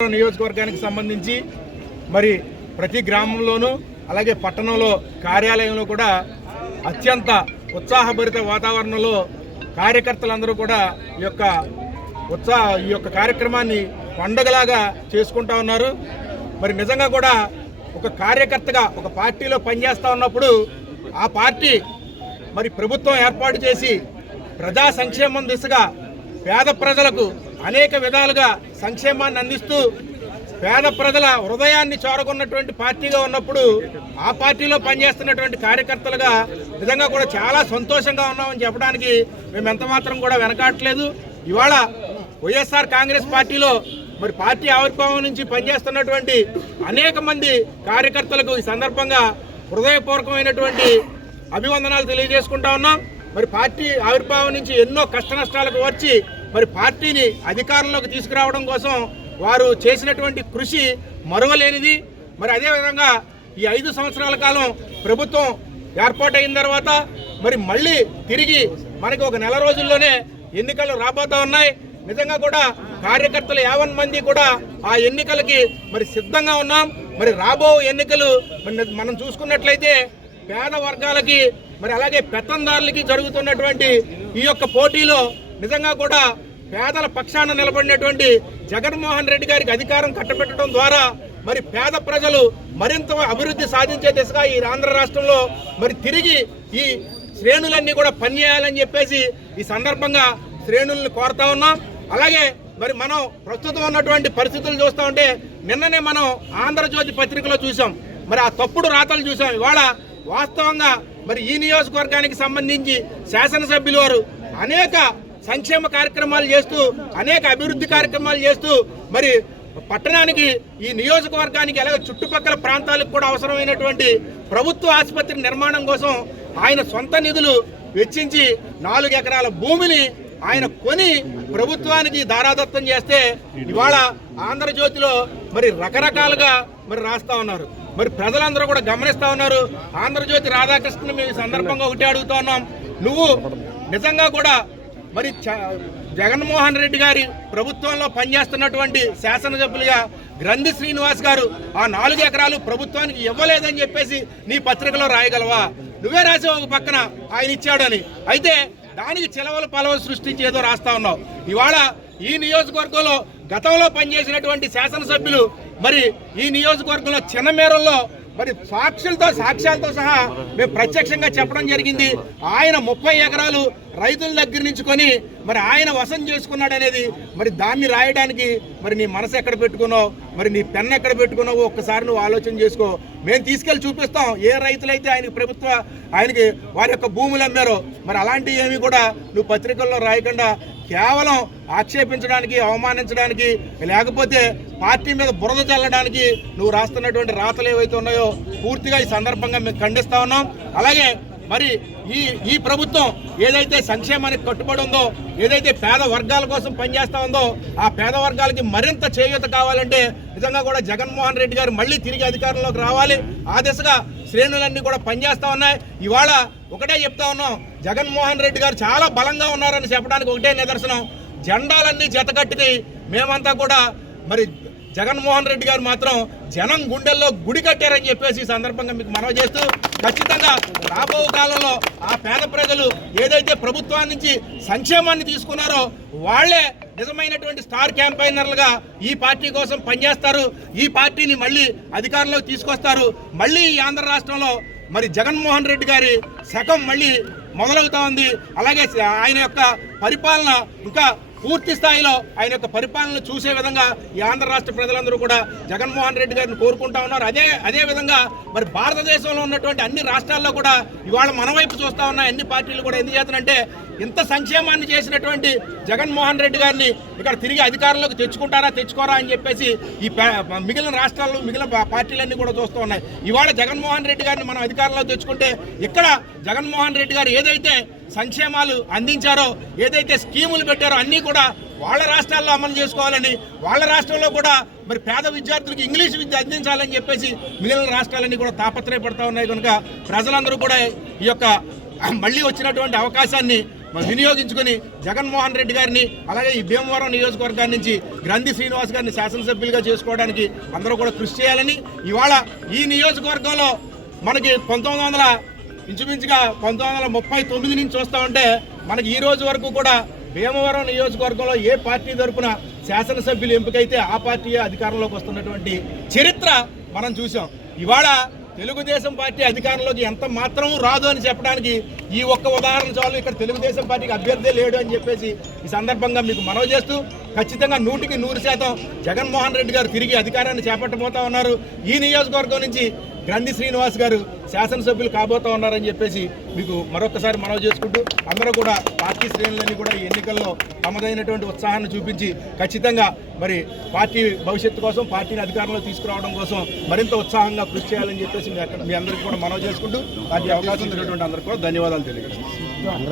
నియోజకవర్గానికి సంబంధించి మరి ప్రతి గ్రామంలోనూ అలాగే పట్టణంలో కార్యాలయంలో కూడా అత్యంత ఉత్సాహభరిత వాతావరణంలో కార్యకర్తలందరూ కూడా ఈ యొక్క ఉత్సాహ ఈ యొక్క కార్యక్రమాన్ని పండగలాగా చేసుకుంటా ఉన్నారు. మరి నిజంగా కూడా ఒక కార్యకర్తగా ఒక పార్టీలో పనిచేస్తూ ఉన్నప్పుడు ఆ పార్టీ మరి ప్రభుత్వం ఏర్పాటు చేసి ప్రజా సంక్షేమం దిశగా పేద ప్రజలకు అనేక విధాలుగా సంక్షేమాన్ని అందిస్తూ పేద ప్రజల హృదయాన్ని చేరుకున్నటువంటి పార్టీగా ఉన్నప్పుడు ఆ పార్టీలో పనిచేస్తున్నటువంటి కార్యకర్తలుగా నిజంగా కూడా చాలా సంతోషంగా ఉన్నామని చెప్పడానికి మేము ఎంత మాత్రం కూడా వెనకాట్లేదు ఇవాళ వైఎస్ఆర్ కాంగ్రెస్ పార్టీలో మరి పార్టీ ఆవిర్భావం నుంచి పనిచేస్తున్నటువంటి అనేక మంది కార్యకర్తలకు ఈ సందర్భంగా హృదయపూర్వకమైనటువంటి అభివందనాలు తెలియజేసుకుంటా ఉన్నాం. మరి పార్టీ ఆవిర్భావం నుంచి ఎన్నో కష్ట నష్టాలకు వచ్చి మరి పార్టీని అధికారంలోకి తీసుకురావడం కోసం వారు చేసినటువంటి కృషి మరువలేనిది. మరి అదేవిధంగా ఈ ఐదు సంవత్సరాల కాలం ప్రభుత్వం ఏర్పాటైన తర్వాత మరి మళ్ళీ తిరిగి మనకి ఒక నెల రోజుల్లోనే ఎన్నికలు రాబోతా ఉన్నాయి. నిజంగా కూడా కార్యకర్తలు యావన్ మంది కూడా ఆ ఎన్నికలకి మరి సిద్ధంగా ఉన్నాం. మరి రాబో ఎన్నికలు మరి మనం చూసుకున్నట్లయితే పేద వర్గాలకి మరి అలాగే పెత్తందారులకి జరుగుతున్నటువంటి ఈ యొక్క పోటీలో నిజంగా కూడా పేదల పక్షాన నిలబడినటువంటి జగన్మోహన్ రెడ్డి గారికి అధికారం కట్టబెట్టడం ద్వారా మరి పేద ప్రజలు మరింత అభివృద్ధి సాధించే దిశగా ఈ ఆంధ్ర రాష్ట్రంలో మరి తిరిగి ఈ శ్రేణులన్నీ కూడా పనిచేయాలని చెప్పేసి ఈ సందర్భంగా శ్రేణుల్ని కోరుతా ఉన్నాం. అలాగే మరి మనం ప్రస్తుతం ఉన్నటువంటి పరిస్థితులు చూస్తూ ఉంటే నిన్ననే మనం ఆంధ్రజ్యోతి పత్రికలో చూసాం మరి ఆ తప్పుడు రాతలు చూసాం ఇవాళ వాస్తవంగా మరి ఈ నియోజకవర్గానికి సంబంధించి శాసనసభ్యులు వారు అనేక సంక్షేమ కార్యక్రమాలు చేస్తూ అనేక అభివృద్ధి కార్యక్రమాలు చేస్తూ మరి పట్టణానికి ఈ నియోజకవర్గానికి అలాగే చుట్టుపక్కల ప్రాంతాలకు కూడా అవసరమైనటువంటి ప్రభుత్వ ఆసుపత్రి నిర్మాణం కోసం ఆయన సొంత నిధులు వెచ్చించి నాలుగు ఎకరాల భూమిని ఆయన కొని ప్రభుత్వానికి దారాదత్తం చేస్తే ఇవాళ ఆంధ్రజ్యోతిలో మరి రకరకాలుగా మరి రాస్తా ఉన్నారు. మరి ప్రజలందరూ కూడా గమనిస్తా ఉన్నారు. ఆంధ్రజ్యోతి రాధాకృష్ణ మేము ఈ సందర్భంగా ఒకటి అడుగుతా ఉన్నాం. నువ్వు నిజంగా కూడా మరి చ- జగన్మోహన్ రెడ్డి గారి ప్రభుత్వంలో పనిచేస్తున్నటువంటి శాసనసభ్యులుగా గ్రంథి శ్రీనివాస్ గారు ఆ నాలుగు ఎకరాలు ప్రభుత్వానికి ఇవ్వలేదని చెప్పేసి నీ పత్రికలో రాయగలవా? నువ్వే రాసావు ఒక పక్కన ఆయన ఇచ్చాడని. అయితే దానికి చిలవలు పలవలు సృష్టించి ఏదో రాస్తా ఉన్నావు. ఇవాళ ఈ నియోజకవర్గంలో గతంలో పనిచేసినటువంటి శాసనసభ్యులు మరి ఈ నియోజకవర్గంలో చిన్నమేరల్లో మరి సాక్షులతో సాక్ష్యాలతో సహా మేము ప్రత్యక్షంగా చెప్పడం జరిగింది. ఆయన ముప్పై ఎకరాలు రైతుల దగ్గర నుంచి కొని మరి ఆయన వశం చేసుకున్నాడు అనేది మరి దాన్ని రాయడానికి మరి నీ మనసు ఎక్కడ పెట్టుకున్నావు? మరి నీ పెన్ను ఎక్కడ పెట్టుకున్నావు? ఒక్కసారి నువ్వు ఆలోచన చేసుకో. మేము తీసుకెళ్ళి చూపిస్తాం. ఏ రైతులైతే ఆయనకి ప్రభుత్వ ఆయనకి వారి యొక్క భూములు అమ్మారో మరి అలాంటివి ఏమి కూడా నువ్వు పత్రికల్లో రాయకుండా కేవలం ఆక్షేపించడానికి అవమానించడానికి లేకపోతే పార్టీ మీద బురద చల్లడానికి నువ్వు రాస్తున్నటువంటి రాతలు ఏవైతే ఉన్నాయో పూర్తిగా ఈ సందర్భంగా మేము ఖండిస్తా ఉన్నాం. అలాగే మరి ఈ ఈ ప్రభుత్వం ఏదైతే సంక్షేమానికి కట్టుబడి ఉందో ఏదైతే పేద వర్గాల కోసం పనిచేస్తా ఉందో ఆ పేద వర్గాలకి మరింత చేయూత కావాలంటే నిజంగా కూడా జగన్మోహన్ రెడ్డి గారు మళ్ళీ తిరిగి అధికారంలోకి రావాలి. ఆ దిశగా శ్రేణులన్నీ కూడా పనిచేస్తా ఉన్నాయి. ఇవాళ ఒకటే చెప్తా ఉన్నాం జగన్మోహన్ రెడ్డి గారు చాలా బలంగా ఉన్నారని చెప్పడానికి ఒకటే నిదర్శనం. జెండాలన్నీ జతకట్టినాయి మేమంతా కూడా మరి జగన్మోహన్ రెడ్డి గారు మాత్రం జనం గుండెల్లో గుడి కట్టారని చెప్పేసి ఈ సందర్భంగా మీకు మనవి చేస్తూ ఖచ్చితంగా రాబో కాలంలో ఆ పేద ప్రజలు ఏదైతే ప్రభుత్వాన్ని నుంచి సంక్షేమాన్ని తీసుకున్నారో వాళ్ళే నిజమైనటువంటి స్టార్ క్యాంపైనర్లుగా ఈ పార్టీ కోసం పనిచేస్తారు. ఈ పార్టీని మళ్ళీ అధికారంలోకి తీసుకొస్తారు. మళ్ళీ ఈ ఆంధ్ర రాష్ట్రంలో మరి జగన్మోహన్ రెడ్డి గారి శకం మళ్ళీ మొదలవుతా ఉంది. అలాగే ఆయన యొక్క పరిపాలన ఇంకా పూర్తి స్థాయిలో ఆయన యొక్క పరిపాలన చూసే విధంగా ఈ ఆంధ్ర రాష్ట్ర ప్రజలందరూ కూడా జగన్మోహన్ రెడ్డి గారిని కోరుకుంటా ఉన్నారు. అదే అదే విధంగా మరి భారతదేశంలో ఉన్నటువంటి అన్ని రాష్ట్రాల్లో కూడా ఇవాళ మన వైపు చూస్తా ఉన్న అన్ని పార్టీలు కూడా ఎందుకు ఇంత సంక్షేమాన్ని చేసినటువంటి జగన్మోహన్ రెడ్డి గారిని ఇక్కడ తిరిగి అధికారంలోకి తెచ్చుకుంటారా తెచ్చుకోరా అని చెప్పేసి ఈ పా- మిగిలిన రాష్ట్రాల్లో మిగిలిన పార్టీలన్నీ కూడా చూస్తూ ఉన్నాయి. ఇవాళ జగన్మోహన్ రెడ్డి గారిని మనం అధికారంలో తెచ్చుకుంటే ఇక్కడ జగన్మోహన్ రెడ్డి గారు ఏదైతే సంక్షేమాలు అందించారో ఏదైతే స్కీములు పెట్టారో అన్నీ కూడా వాళ్ళ రాష్ట్రాల్లో అమలు చేసుకోవాలని వాళ్ళ రాష్ట్రంలో కూడా మరి పేద విద్యార్థులకు ఇంగ్లీష్ విద్య అందించాలని చెప్పేసి మిగిలిన రాష్ట్రాలన్నీ కూడా తాపత్రయపడతా ఉన్నాయి. కనుక ప్రజలందరూ కూడా ఈ యొక్క మళ్ళీ వచ్చినటువంటి అవకాశాన్ని వినియోగించుకుని జగన్మోహన్ రెడ్డి గారిని అలాగే ఈ భీమవరం నియోజకవర్గాన్ని నుంచి గ్రంథి శ్రీనివాస్ గారిని శాసనసభ్యులుగా చేసుకోవడానికి అందరూ కూడా కృషి చేయాలని ఇవాళ ఈ నియోజకవర్గంలో మనకి పంతొమ్మిది వందల ఇంచుమించుగా పంతొమ్మిది వందల ముప్పై తొమ్మిది నుంచి చూస్తూ ఉంటే మనకి ఈ రోజు వరకు కూడా భీమవరం నియోజకవర్గంలో ఏ పార్టీ తరపున శాసనసభ్యులు ఎంపికైతే ఆ పార్టీ అధికారంలోకి వస్తున్నటువంటి చరిత్ర మనం చూసాం ఇవాళ తెలుగుదేశం పార్టీ అధికారంలోకి ఎంత మాత్రం రాదు అని చెప్పడానికి ఈ ఒక్క ఉదాహరణ చాలు. ఇక్కడ తెలుగుదేశం పార్టీకి అభ్యర్థి లేడు అని చెప్పేసి ఈ సందర్భంగా మీకు మనవి చేస్తూ ఖచ్చితంగా నూటికి నూరు శాతం జగన్మోహన్ రెడ్డి గారు తిరిగి అధికారాన్ని చేపట్టబోతా ఉన్నారు. ఈ నియోజకవర్గం నుంచి గ్రంథి శ్రీనివాస్ గారు శాసనసభ్యులు కాబోతా ఉన్నారని చెప్పేసి మీకు మరొకసారి మనవి చేసుకుంటూ అందరూ కూడా పార్టీ శ్రేణులన్నీ కూడా ఈ ఎన్నికల్లో తమదైనటువంటి ఉత్సాహాన్ని చూపించి ఖచ్చితంగా మరి పార్టీ భవిష్యత్తు కోసం పార్టీని అధికారంలో తీసుకురావడం కోసం మరింత ఉత్సాహంగా కృషి చేయాలని చెప్పేసి మీ మీ అందరికీ కూడా మనవి చేసుకుంటూ నాకు అవకాశం ఇచ్చినటువంటి అందరికీ కూడా ధన్యవాదాలు తెలియజేస్తాను